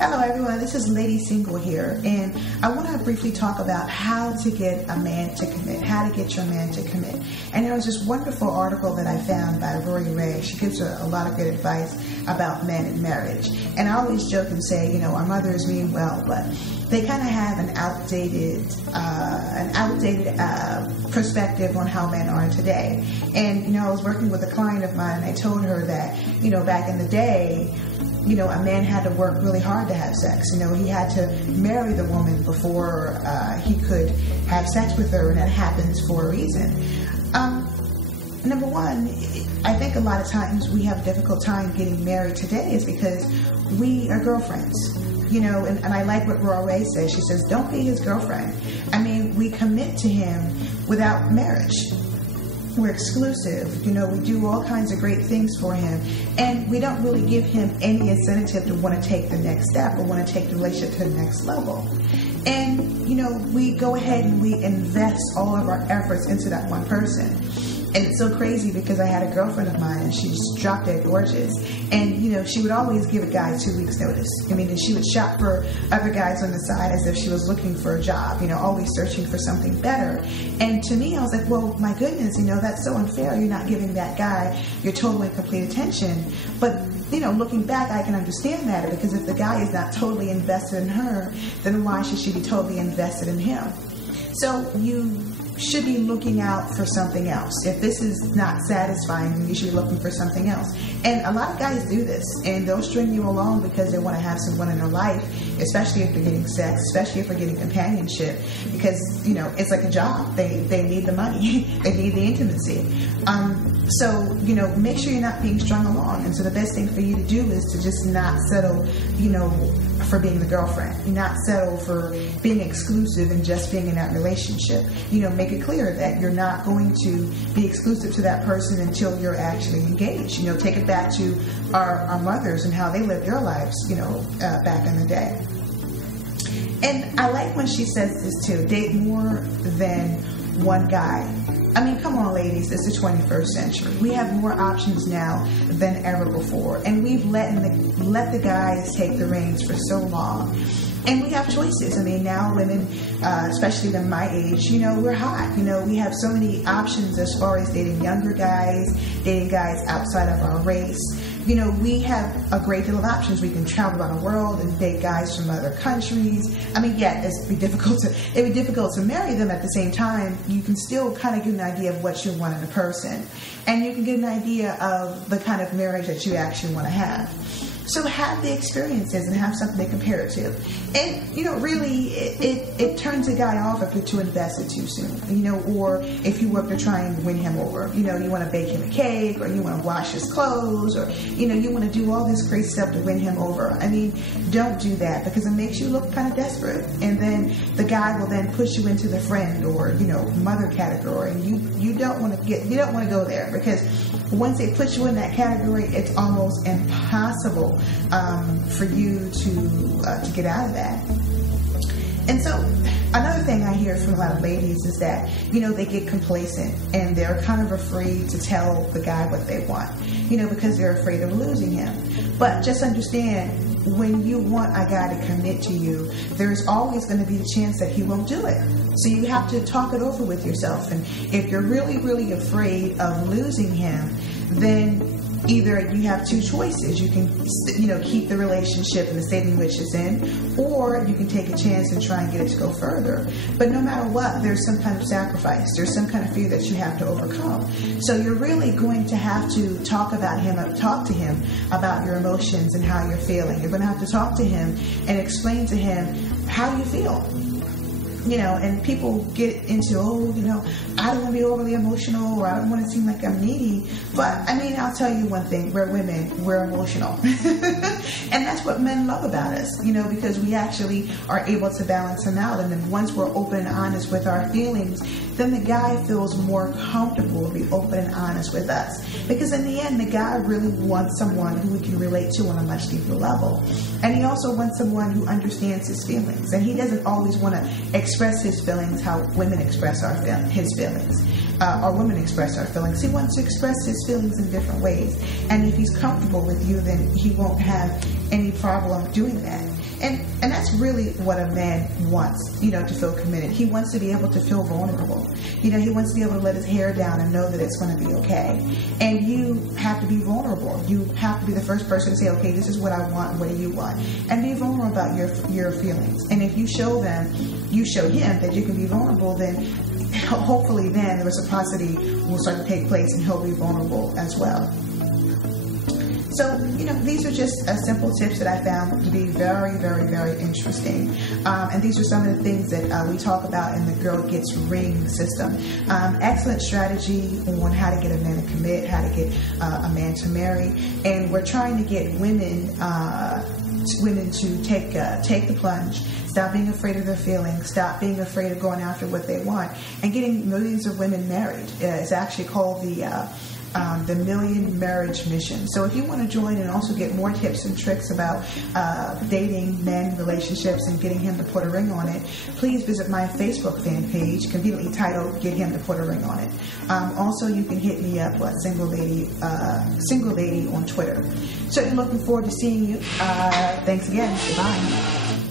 Hello everyone, this is Lady Single here, and I want to briefly talk about how to get a man to commit, how to get your man to commit. And there was this wonderful article that I found by Rory Ray. She gives a lot of good advice about men and marriage. And I always joke and say, our mothers mean well, but they kind of have an outdated perspective on how men are today. And, I was working with a client of mine, and I told her that, back in the day, a man had to work really hard to have sex. He had to marry the woman before he could have sex with her, and that happens for a reason. Number one, I think a lot of times we have a difficult time getting married today is because we are girlfriends. And I like what Rory Ray says. She says, don't be his girlfriend. We commit to him without marriage. We're exclusive. We do all kinds of great things for him. And we don't really give him any incentive to want to take the next step or want to take the relationship to the next level. And, we go ahead and we invest all of our efforts into that one person. And it's so crazy because I had a girlfriend of mine, and she's drop dead gorgeous. And, she would always give a guy 2 weeks notice. And she would shop for other guys on the side as if she was looking for a job, always searching for something better. And to me, I was like, well, my goodness, that's so unfair. You're not giving that guy your total and complete attention. But, looking back, I can understand that, because if the guy is not totally invested in her, then why should she be totally invested in him? So you should be looking out for something else. If this is not satisfying, then you should be looking for something else. And a lot of guys do this, and they'll string you along because they want to have someone in their life, especially if they're getting sex, especially if they're getting companionship, because, it's like a job. They need the money. They need the intimacy. So, make sure you're not being strung along. And so the best thing for you to do is to just not settle, for being the girlfriend. Not settle for being exclusive and just being in that relationship. Make it clear that you're not going to be exclusive to that person until you're actually engaged. Take it back to our mothers and how they lived their lives, back in the day. And I like when she says this too, date more than one guy. Come on, ladies, it's the 21st century. We have more options now than ever before. And we've let the guys take the reins for so long. And we have choices. Now women, especially them my age, we're hot. We have so many options as far as dating younger guys, dating guys outside of our race. We have a great deal of options. We can travel around the world and date guys from other countries. It'd be difficult to marry them. At the same time, you can still kind of get an idea of what you want in a person. And you can get an idea of the kind of marriage that you actually want to have. So have the experiences and have something to compare it to. And, really, it turns a guy off if you're too invested too soon, or if you work to try and win him over. You want to bake him a cake, or you want to wash his clothes, or, you want to do all this crazy stuff to win him over. Don't do that, because it makes you look kind of desperate. And then the guy will then push you into the friend or, mother category. And you don't want to go there, because once they put you in that category, it's almost impossible for you to get out of that. And so another thing I hear from a lot of ladies is that, they get complacent and they're kind of afraid to tell the guy what they want, because they're afraid of losing him. But just understand, when you want a guy to commit to you, there's always going to be a chance that he won't do it. So you have to talk it over with yourself. And if you're really, really afraid of losing him, then either you have two choices. You can, keep the relationship in the state in which it's in, or you can take a chance and try and get it to go further. But no matter what, there's some kind of sacrifice. There's some kind of fear that you have to overcome. So you're really going to have to talk to him about your emotions and how you're feeling. You're going to have to talk to him and explain to him how you feel. And people get into, I don't want to be overly emotional, or I don't want to seem like I'm needy. But, I'll tell you one thing. We're women. We're emotional. And that's what men love about us, because we actually are able to balance them out. And then once we're open and honest with our feelings, then the guy feels more comfortable to be open and honest with us. Because in the end, the guy really wants someone who he can relate to on a much deeper level. And he also wants someone who understands his feelings. And he doesn't always want to express his feelings how women express his feelings. Or women express our feelings. He wants to express his feelings in different ways. And if he's comfortable with you, then he won't have any problem doing that. And that's really what a man wants, to feel committed. He wants to be able to feel vulnerable. He wants to be able to let his hair down and know that it's going to be okay. And you have to be vulnerable. You have to be the first person to say, okay, this is what I want, what do you want? And be vulnerable about your feelings. And if you show him that you can be vulnerable, then hopefully then the reciprocity will start to take place and he'll be vulnerable as well. So, these are just simple tips that I found to be very, very, very interesting. And these are some of the things that we talk about in the Girl Gets Ring system. Excellent strategy on how to get a man to commit, how to get a man to marry. And we're trying to get women to take the plunge, stop being afraid of their feelings, stop being afraid of going after what they want, and getting millions of women married. It's actually called the Million Marriage Mission. So if you want to join and also get more tips and tricks about dating, men, relationships, and getting him to put a ring on it, please visit my Facebook fan page, conveniently titled "Get Him to Put a Ring on It." Also, you can hit me up at Single Lady on Twitter. Certainly looking forward to seeing you. Thanks again. Goodbye.